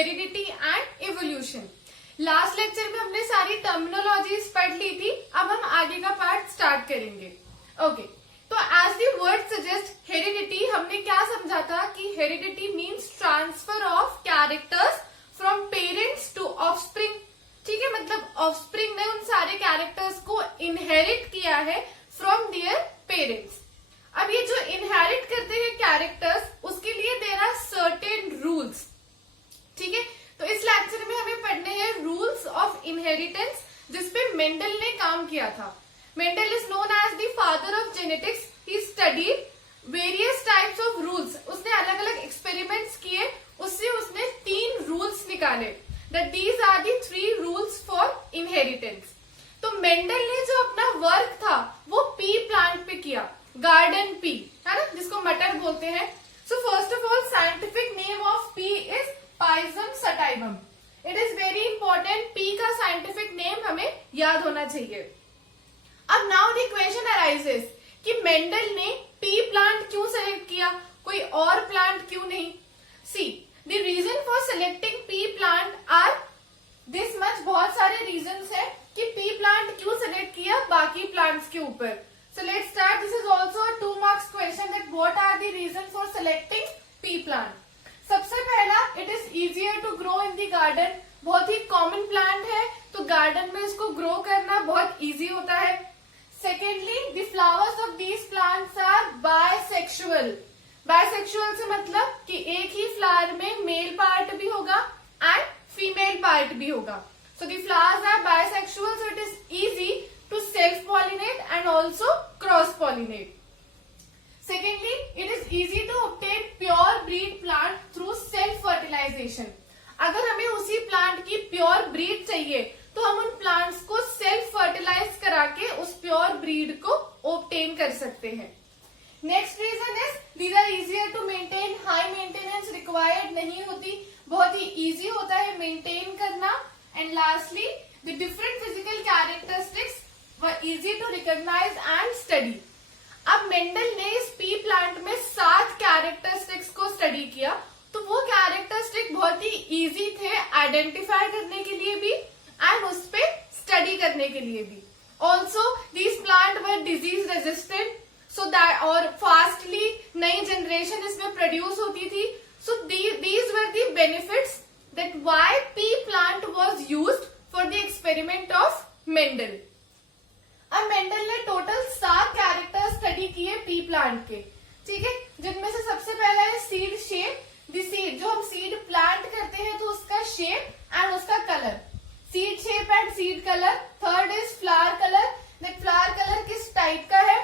Heredity and evolution. Last lecture में हमने सारी टर्मिनोलॉजीज पढ़ ली थी, अब हम आगे का पार्ट स्टार्ट करेंगे। ओके, तो as the word suggest heredity, हमने क्या समझा था कि heredity means transfer of characters from parents to offspring. ठीक है, मतलब ऑफस्प्रिंग ने उन सारे कैरेक्टर्स को इनहेरिट किया है फ्रॉम देयर पेरेंट्स। अब ये जो इनहेरिट करते हैं कैरेक्टर्स, उसके लिए देयर आर सर्टेन रूल्स। ठीक है, तो इस लेक्चर में हमें पढ़ने हैं रूल्स ऑफ इनहेरिटेंस, जिसपे मेंडल ने काम किया था। Mendel is known as the father of genetics. He studied various types of rules. उसने अलग अलग एक्सपेरिमेंट्स किए, उससे उसने 3 रूल्स निकाले, that these are the 3 rules for inheritance. तो मेंडल ने जो अपना वर्क था वो पी प्लांट पे किया, गार्डन पी, है ना, जिसको मटर बोलते हैं। So first of all, scientific name of pea is Pisum sativum. It is very important, pea का साइंटिफिक नेम हमें याद होना चाहिए। अब नाउ द क्वेश्चन अराइजेस कि मेंडल ने पी प्लांट क्यों सेलेक्ट किया, कोई और प्लांट क्यों नहीं? See, the reason for selecting P plant are this much. बहुत सारे रीजंस है कि पी प्लांट क्यों सेलेक्ट किया बाकी प्लांट्स के ऊपर। So let's start. This is also a 2 marks question, that what are the reason for selecting P plant. सबसे पहला, it is easier to grow in the garden. बहुत ही कॉमन प्लांट है, तो गार्डन में इसको ग्रो करना बहुत इजी होता है। Secondly, the flowers of these plants are bisexual. Bisexual से मतलब कि एक ही फ्लावर में मेल पार्ट भी होगा एंड फीमेल पार्ट भी होगा। So the flowers are bisexual, so it is easy to self-pollinate and also cross-pollinate. Secondly, it is easy to obtain pure breed plant through self-fertilization. अगर हमें उसी plant की pure breed चाहिए, तो हम उन प्लांट्स को सेल्फ फर्टिलाइज करा के उस प्योर ब्रीड को ऑब्टेन कर सकते हैं। Next reason is these are easier to maintain. High maintenance required नहीं होती, बहुत ही इजी होता है मेंटेन करना। And lastly, the different physical characteristics were easy to recognize and study. अब मेंडल ने इस पी प्लांट में 7 कैरेक्टरिस्टिक्स को स्टडी किया, तो वो कैरेक्टरिस्टिक बहुत ही इजी थे आइडेंटिफाई करने के लिए भी एंड उस पे स्टडी करने के लिए भी। Also these plant were disease resistant, so that और फास्टली नई जनरेशन इसमें प्रोड्यूस होती थी। So these were the benefits that why pea plant was used for the experiment of Mendel. अब मेंडल ने टोटल 7 कैरेक्टर स्टडी किए P plant के, ठीक है, जिनमें से सबसे पहला है सीड शेप। द सीड, जो हम सीड प्लांट करते हैं तो उसका शेप एंड उसका colour, seed shape and seed colour. Third is flower colour. Flower colour किस टाइप का है?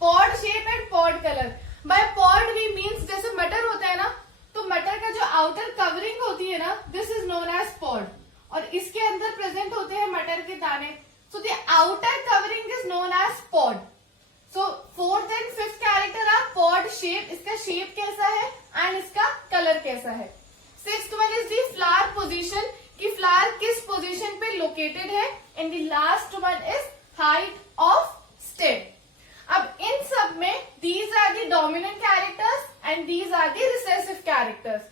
Pod shape and pod colour. By pod we means जैसे मटर होता है ना, तो मटर का जो आउटर कवरिंग होती है ना, this is known as pod, और इसके अंदर प्रेजेंट होते हैं मटर के दाने। So the outer covering is known as pod. So 4th and 5th character are pod shape, इसका शेप कैसा है एंड इसका कलर कैसा है। 6th one is the flower position, कि फ्लावर किस पोजीशन पे लोकेटेड है, and the last one is height of stem. अब इन सब में these are the dominant characters and these are the recessive characters.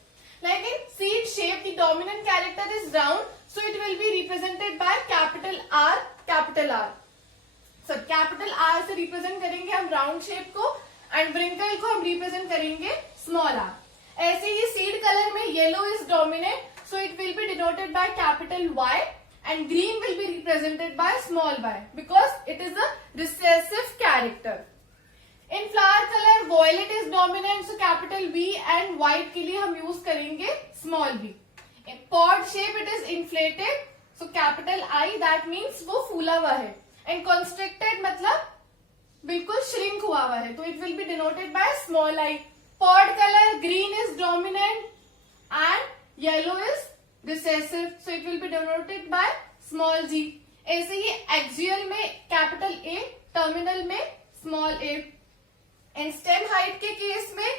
Like in seed shape, the dominant character is round, so it will be represented by capital R, capital R. So capital R से represent करेंगे हम round shape को, and wrinkle को हम represent करेंगे small r. ऐसे ही seed color में yellow is dominant, so it will be denoted by capital Y. And green will be represented by small y because it is a recessive character. In flower color, violet is dominant, so capital V, and white के लिए हम use करेंगे small v. In pod shape, it is inflated, so capital I, that means वो फूला हुआ है, and constricted मतलब बिल्कुल shrink हुआ हुआ है, तो it will be denoted by small I. Pod color, green is dominant and yellow is recessive, so it will be denoted by small g. ऐसे ही axial में capital A, terminal में small a. And stem height के case में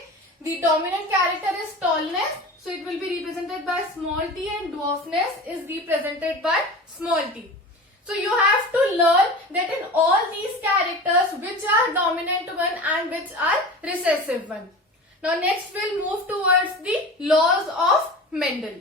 the dominant character is tallness, so it will be represented by small t, and dwarfness is represented by small t. So you have to learn that in all these characters which are dominant one and which are recessive one. Now next we'll move towards the laws of Mendel.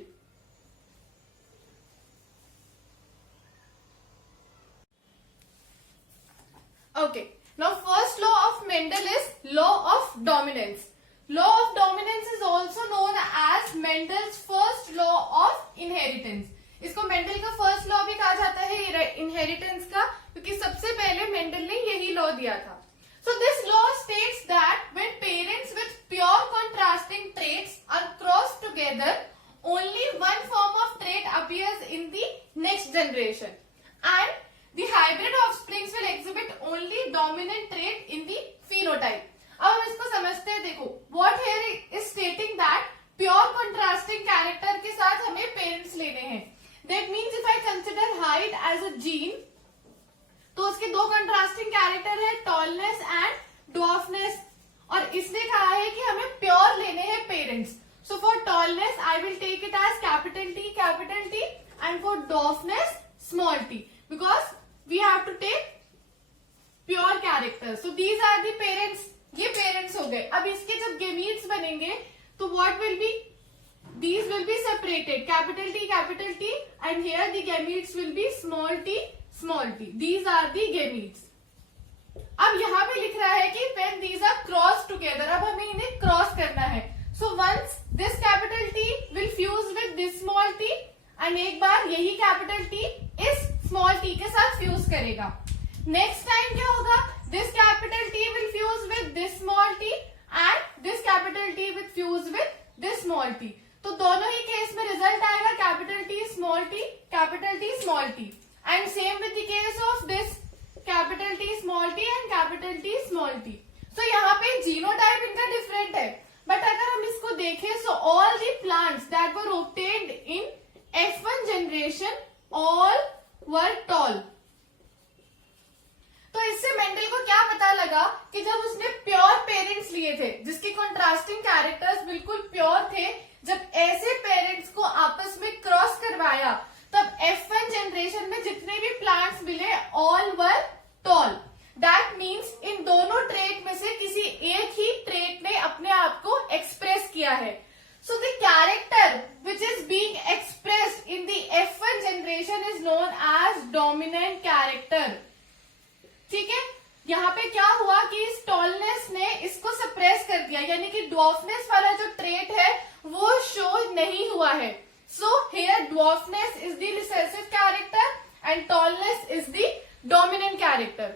Okay, now first law of Mendel is law of dominance. Law of dominance is also known as Mendel's first law of inheritance. इसको Mendel का first law भी कहा जाता है inheritance का, क्योंकि सबसे पहले मेंडल ने यही लॉ दिया था. So this law states that when parents with pure contrasting traits are crossed together, only one form of trait appears in the next generation, and the hybrid offsprings will exhibit only dominant trait in the phenotype. अब हम इसको समझते हैं. देखो, what here is stating that pure contrasting character के साथ हमें parents लेने हैं. That means if I consider height as a gene, तो उसके दो कंट्रास्टिंग कैरेक्टर है, टॉलनेस एंड ड्वार्फनेस, और इसने कहा है कि हमें प्योर लेने हैं parents. So for tallness I will take it as capital T, and for dwarfness small T, because we have to take pure character. So these are the parents. ये parents हो गए. अब इसके जब गेमीट्स बनेंगे तो what will be, these will be separated, capital T, and here the gametes will be small t. These are the gametes. अब यहाँ पे लिख रहा है कि when these are crossed together, अब हमें इन्हें क्रॉस करना है. So once this capital T will fuse with this small t, and एक बार यही capital T इस small t के साथ फ्यूज करेगा. नेक्स्ट टाइम क्या होगा, this capital T will fuse with this small t, and this capital T will fuse with this small t. तो दोनों ही केस में रिजल्ट आएगा capital T small T, and same with the case of this capital T small T and capital T small T. So यहाँ पे genotype इनका different है, but अगर हम इसको देखें, सो all the plants that were obtained in F1 generation all were toll. तो इससे मेंडल को क्या पता लगा कि जब उसने प्योर पेरेंट्स लिए थे जिसके कॉन्ट्रास्टिंग कैरेक्टर्स बिल्कुल प्योर थे, जब ऐसे पेरेंट्स को आपस में क्रॉस करवाया, तब F1 जनरेशन में जितने भी प्लांट्स मिले all were toll. That means in दोनों ट्रेट में से किसी एक ही ट्रेट ने अपने आप को एक्सप्रेस किया है. So the character which is being expressed in the F1 generation is known as dominant character. ठीक है, यहाँ पे क्या हुआ कि इस टॉलनेस ने इसको सप्रेस कर दिया, यानी कि ड्वार्फनेस वाला जो ट्रेट है वो शो नहीं हुआ है. So here dwarfness is the recessive character and tallness is the dominant character.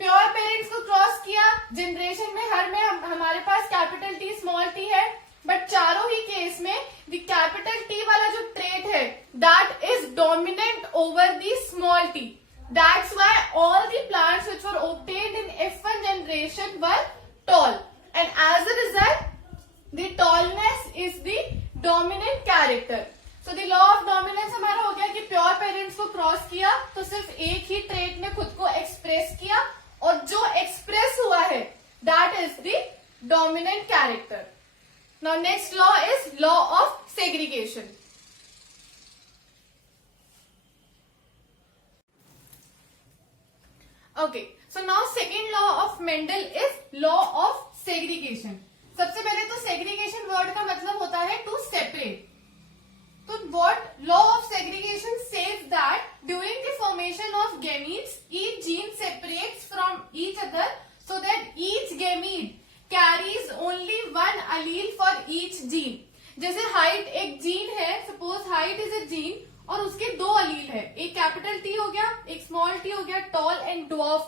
Pure parents को क्रॉस किया, जनरेशन में हर में हमारे पास कैपिटल टी स्मॉल टी है, बट चारों ही केस में द कैपिटल टी वाला जो ट्रेट है that is dominant over the small T. That's why all the plants which were obtained in F1 generation were tall, and as a result, the tallness is the dominant character. So the law of dominance हमारा हो गया कि pure parents को cross किया तो सिर्फ एक ही trait ने खुद को एक्सप्रेस किया, और जो एक्सप्रेस हुआ है that is the dominant character. Now next law is law of segregation. Okay, so now second law of Mendel is law of segregation. सबसे पहले तो segregation word का मतलब होता है to separate. तो what law of segregation says that during the formation of gametes, each gene separates from each other so that each gamete carries only one allele for each gene. जैसे height एक gene है, suppose height is a gene, और उसके दो अलील है, एक capital T हो गया, एक स्मॉल टी हो गया, टॉल एंड ड्वार्फ.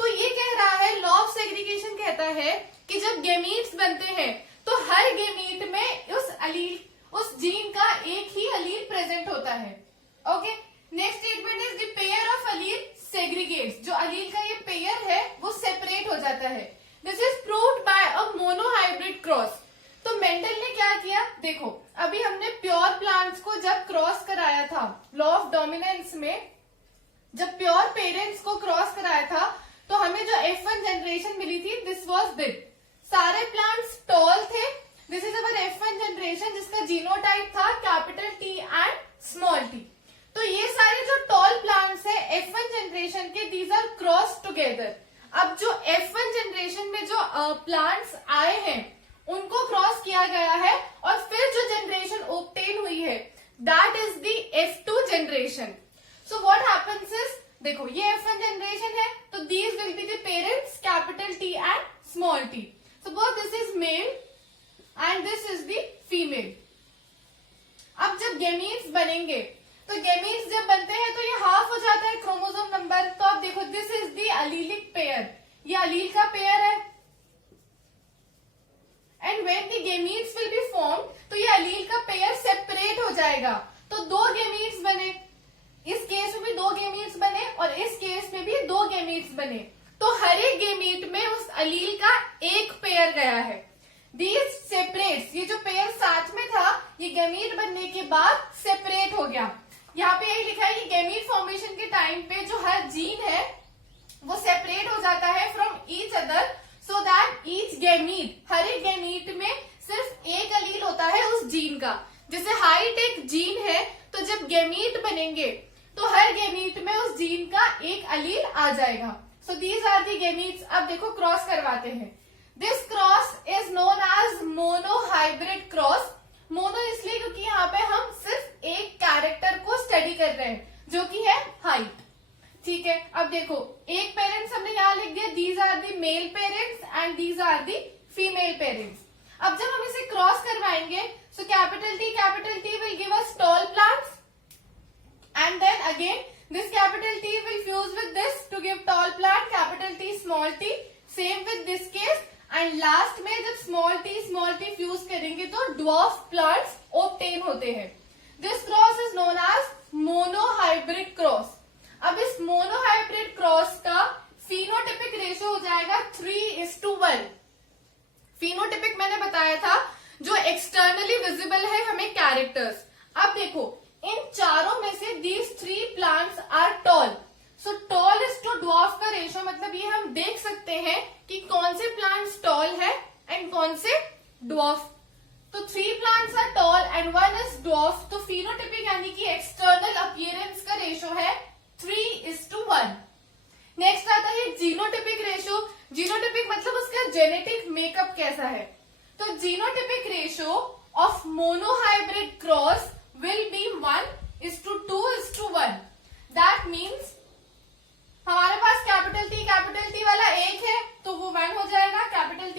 तो ये कह रहा है, लॉ ऑफ सेग्रीगेशन कहता है कि जब गेमीट्स बनते हैं तो हर गेमीट में उस अलील, उस जीन का एक ही अलील प्रेजेंट होता है. Okay, next statement is the pair of allele segregates. जो अलील का ये पेयर है वो सेपरेट हो जाता है. This is proved bye a monohybrid cross. तो मेंडल ने क्या किया, देखो अभी हमने प्योर प्लांट्स को जब क्रॉस कराया था लॉ ऑफ डोमिनेंस में, जब प्योर पेरेंट्स को क्रॉस कराया था तो हमें जो F1 जनरेशन मिली थी दिस वाज बिग. सारे प्लांट्स टॉल थे. This is our F1 generation जिसका जीनोटाइप था capital T and small T. तो ये सारे जो टॉल प्लांट्स है F1 जनरेशन के, दीज आर क्रॉस टुगेदर. अब जो F1 जनरेशन में जो प्लांट्स आए हैं उनको क्रॉस किया गया है और फिर जो जनरेशन ऑब्टेन हुई है that is the F2 generation. So what happens is, देखो ये F1 जनरेशन है तो these will be the parents capital T and small t. Suppose this is male and this is the female. अब जब gametes बनेंगे तो gametes जब बनते हैं तो ये हाफ हो जाता है क्रोमोसोम नंबर. तो आप देखो this is the allelic pair, ये अलील का पेयर है. And when the gametes will be form तो ये अलील का पेयर सेपरेट हो जाएगा. तो दो गेमीट्स बने, इस केस में भी दो गेमीट्स बने और इस केस में भी दो गेमीट्स बने. तो हर एक गेमीट में उस अलील का एक पेयर गया है. दीज सेपरेट्स, ये जो पेयर साथ में था ये गेमीट बनने के बाद सेपरेट हो गया. यहाँ पे यही लिखा है कि गेमीट फॉर्मेशन के टाइम पे जो हर जीन है वो सेपरेट हो जाता है from each other, so that each gamete, हर एक गेमीट में सिर्फ एक अलील होता है उस जीन का. जैसे हाइट एक जीन है तो जब गेमीट बनेंगे तो हर गेमीट में उस जीन का एक अलील आ जाएगा. So these are the gametes. अब देखो क्रॉस करवाते हैं. This cross is known as monohybrid cross. Mono इसलिए क्योंकि यहाँ पे हम सिर्फ एक कैरेक्टर को स्टडी कर रहे हैं जो कि है हाइट. ठीक है, अब देखो एक पेरेंट्स हमने यहाँ लिख दिया, these are the male parents and these are the female parents. अब जब हम इसे क्रॉस करवाएंगे so capital T will give us tall plants and then again this capital T will fuse with this to give tall plant, capital T small t. same with this case and last में जब small t fuse करेंगे तो dwarf plants obtain होते हैं. This cross is known as monohybrid cross. अब इस monohybrid cross का phenotypic ratio हो जाएगा 3:1. phenotypic मैंने बताया था जो externally visible है हमें characters. अब देखो इन चारों में से these three plants are tall. So tall is to dwarf का रेशो, मतलब ये हम देख सकते हैं कि कौन से plants tall है एंड कौन से dwarf. तो 3 plants are tall and 1 is dwarf. तो phenotypic यानी कि external appearance का रेशो है 3:1. नेक्स्ट आता है जीनोटिपिक रेशो. जीनोटिपिक मतलब उसका जेनेटिक मेकअप कैसा है. तो genotypic ratio of monohybrid cross will be 1:2:1. That means हमारे पास कैपिटल T वाला एक है तो वो 1 हो जाएगा. Capital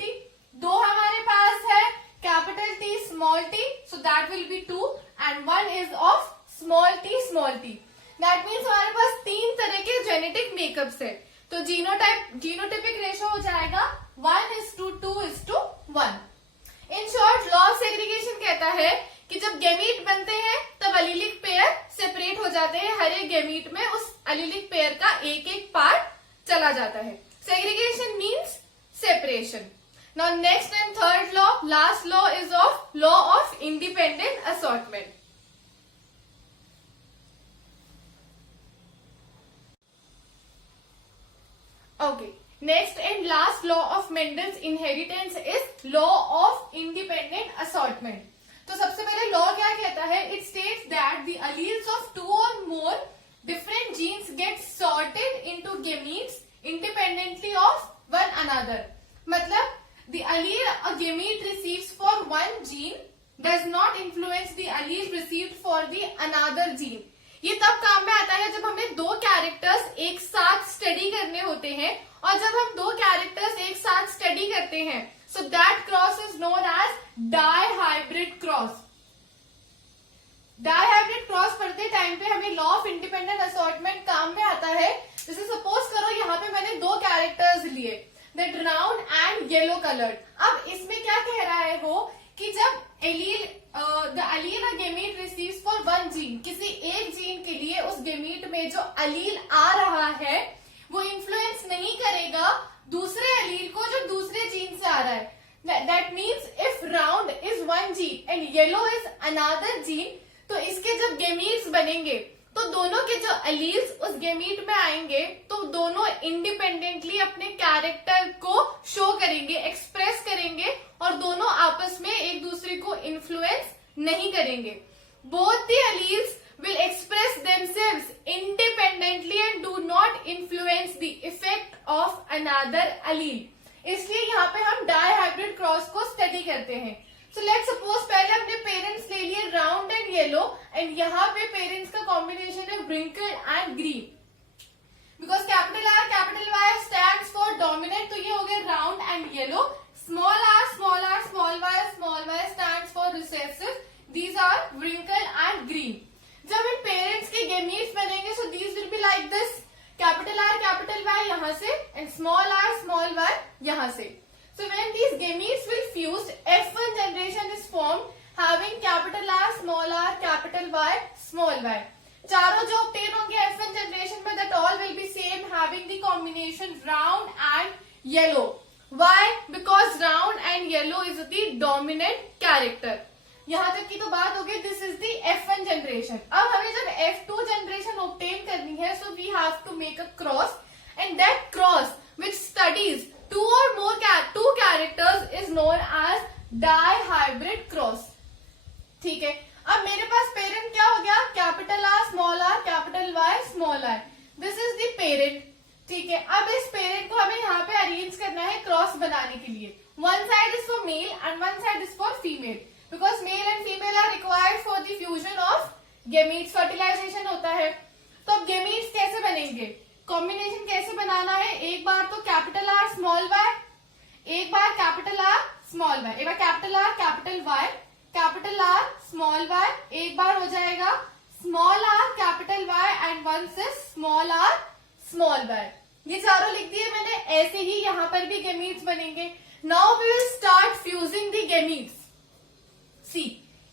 T. दो हमारे पास है capital T small t, so that will be 2 and 1 is of small t. That means हमारे पास 3 तरह के जेनेटिक मेकअप्स है. तो जीनोटिपिक रेशो हो जाएगा 1:2:1. In short law of segregation कहता है कि जब गेमीट बनते हैं तब अलीलिक पेयर सेपरेट हो जाते हैं. हर एक गेमीट में उस अलीलिक पेयर का एक एक पार्ट चला जाता है. Segregation means separation. Now next and third law, last law is of law of independent assortment. Okay, next and last law of Mendel's inheritance is law of independent assortment. तो सबसे पहले law क्या कहता है, it states that the alleles of 2 और more different genes get sorted into gametes independently of one another. मतलब द allele a gamete receives for one gene does not influence the allele received for the another gene. ये तब काम में आता है जब हमें दो कैरेक्टर्स एक साथ स्टडी करने होते हैं, और जब हम दो कैरेक्टर्स एक साथ स्टडी करते हैं so that cross is known as dihybrid cross. Dihybrid cross पढ़ते टाइम पे हमें लॉ ऑफ इंडिपेंडेंट असॉर्टमेंट काम में आता है. जैसे सपोज करो यहाँ पे मैंने दो कैरेक्टर्स लिए, the brown and yellow coloured. अब इसमें क्या कह रहा है वो कि जब the allele a gamete receives for one gene, किसी एक जीन के लिए उस गेमीट में जो अलील आ रहा है वो इन्फ्लुएंस नहीं करेगा दूसरे अलील को जो दूसरे जीन से आ रहा है. That means if round is one gene and yellow is another gene, तो इसके जब गेमीट्स बनेंगे तो दोनों के जो अलील्स उस गेमीट में आएंगे तो दोनों इंडिपेंडेंटली अपने कैरेक्टर को शो करेंगे, एक्सप्रेस करेंगे, और दोनों आपस में एक दूसरे को इन्फ्लुएंस नहीं करेंगे. Both the alleles will express themselves independently and do not influence the effect of another allele. इसलिए यहाँ पे हम डायहाइब्रिड क्रॉस को करते हैं. सो लेट्स सपोज पहले हमने पेरेंट्स ले लिए राउंड एंड येलो एंड यहाँ पे पेरेंट्स का कॉम्बिनेशन है wrinkled and green. Because capital R capital Y stands for dominant, तो ये हो गया round and yellow. Small R small Y stands for recessive, these are wrinkled and green. जब इन पेरेंट्स के गेमीट्स बनेंगे so these will be like this. Capital R capital Y यहाँ से एंड स्मॉल वाई यहाँ से. So when these gametes will fused, F1 generation is formed having capital R, capital Y, small y. चारों जो obtain होंगे F1 generation में, that all will be same, having the combination round and yellow. Why? Because round and yellow is the dominant character. यहाँ तक की तो बात हो गई. This is the F1 generation. अब हमें जब F2 generation obtain करनी है, so we have to make a cross, and that cross which studies two characters is known as dihybrid cross. ठीक है. अब मेरे पास पेरेंट क्या हो गया? Capital R capital Y small R. This is the parent. ठीक है. अब इस पेरेंट को हमें यहाँ पे अरेंज करना है क्रॉस बनाने के लिए. One side is for male and one side is for female, because male and female are required for the fusion of gametes. Fertilisation होता है. तो अब गेमीट्स कैसे बनेंगे, कॉम्बिनेशन कैसे बनाना है? एक बार तो कैपिटल आर स्मॉल वाई, एक बार कैपिटल आर स्मॉल वाई, एक बार capital R capital Y, capital R small Y, एक बार हो जाएगा small R capital Y and one से स्मॉल आर स्मॉल वाई. ये चारों लिख दिए मैंने. ऐसे ही यहाँ पर भी गेमीट्स बनेंगे. Now we will start fusing the gametes. See,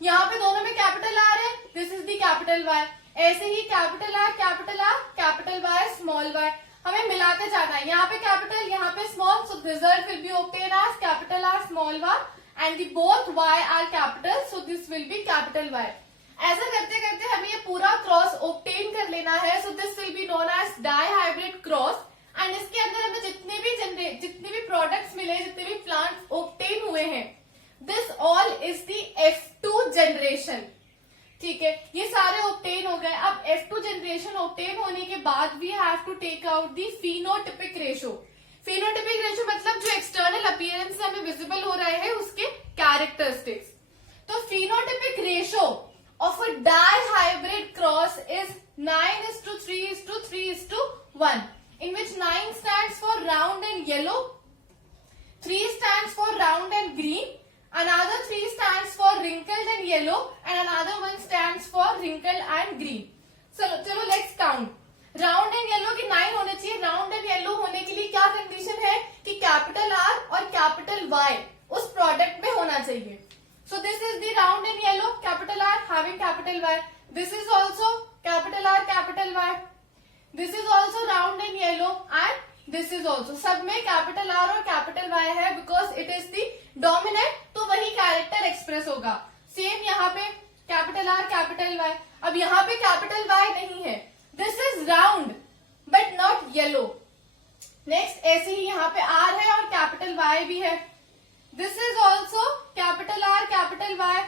यहाँ पे दोनों में कैपिटल आर है, this is the capital Y. ऐसे ही capital R capital Y small Y हमें मिलाते जाना है. यहाँ पे कैपिटल, यहाँ पे small, so result will be obtain as capital R small Y and the both Y are capital, so this will be capital Y. ऐसा करते करते हमें ये पूरा क्रॉस ऑब्टेन कर लेना है. So this will be known as dihybrid cross. And इसके अंदर हमें जितने भी प्रोडक्ट्स मिले, जितने भी प्लांट ऑब्टेन हुए हैं, this all is the F2 generation. ठीक है. ये सारे ऑब्टेन हो गए. अब F2 जनरेशन ऑब्टेन होने के बाद we have to take out the phenotypic ratio. Phenotypic ratio मतलब जो एक्सटर्नल अपीयरेंस से हमें विजिबल हो रहे हैं उसके कैरेक्टरिस्टिक्स. तो phenotypic ratio of a dihybrid cross is 9:3:3:1, in which 9 stands for round and yellow, 3 stands for round and green, another 3 stands for wrinkled and yellow, and another one stands for wrinkled and green. चलो let's count. Round and yellow की 9 होने चाहिए. Round and yellow होने के लिए क्या condition है कि कैपिटल आर और कैपिटल वाई उस प्रोडक्ट में होना चाहिए. So this is the round and yellow, capital R having capital Y. This is also capital R capital Y. This is also round and yellow and this is also. सब में capital R और capital Y है because it is the dominant, तो वही character express होगा. Same यहाँ पे capital R capital Y. अब यहाँ पे कैपिटल वाई नहीं है. This is round but not yellow. Next ऐसे ही यहाँ पे आर है और कैपिटल वाई भी है. This is also capital R capital Y.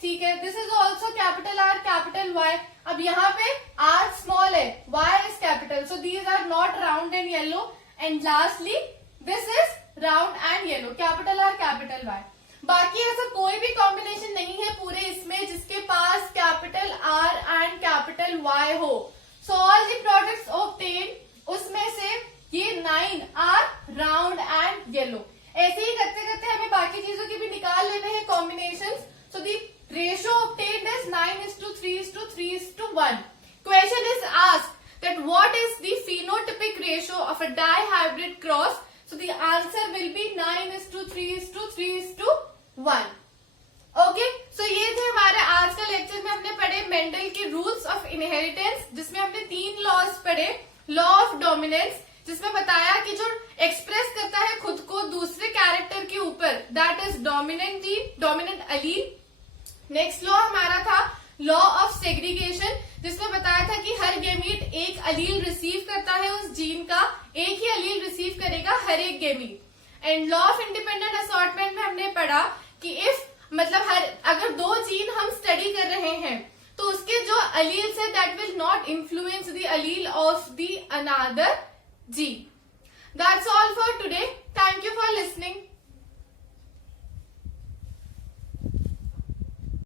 ठीक है. This is also capital R capital Y. अब यहाँ पे आर स्मॉल है, Y is capital, so these are not round and yellow. And lastly this is round and yellow, capital R capital Y. बाकी ऐसा कोई भी कॉम्बिनेशन नहीं है पूरे इसमें जिसके पास capital R and capital Y हो. So all the products obtain, उसमें से ये 9 आर राउंड एंड येलो. ऐसे ही करते करते हमें बाकी चीजों की भी निकाल लेने हैं combinations. So the ratio obtained is 9:3:3:1. Question is asked that what is the phenotypic ratio of a dihybrid cross? So the answer will be 9:3:3:1. Okay, so ये थे हमारे आज का लेक्चर में हमने पढ़े मेंडल के रूल्स ऑफ इनहेरिटेंस, जिसमें हमने 3 लॉज पढ़े. लॉ ऑफ डोमिनेंस, जिसमें बताया कि जो एक्सप्रेस करता है खुद को दूसरे कैरेक्टर के ऊपर, that is dominant gene, dominant Aleel. Next law हमारा था लॉ ऑफ सेग्रीगेशन, जिसमें बताया था कि हर गेमीट एक अलील रिसीव करता है उस जीन का, एक ही अलील रिसीव करेगा हर एक gamete. And law of independent assortment में हमने पढ़ा कि इफ मतलब अगर 2 जीन हम स्टडी कर रहे हैं तो उसके जो अलील्स है that will not influence the Aleel of the another gene. That's all for today. Thank you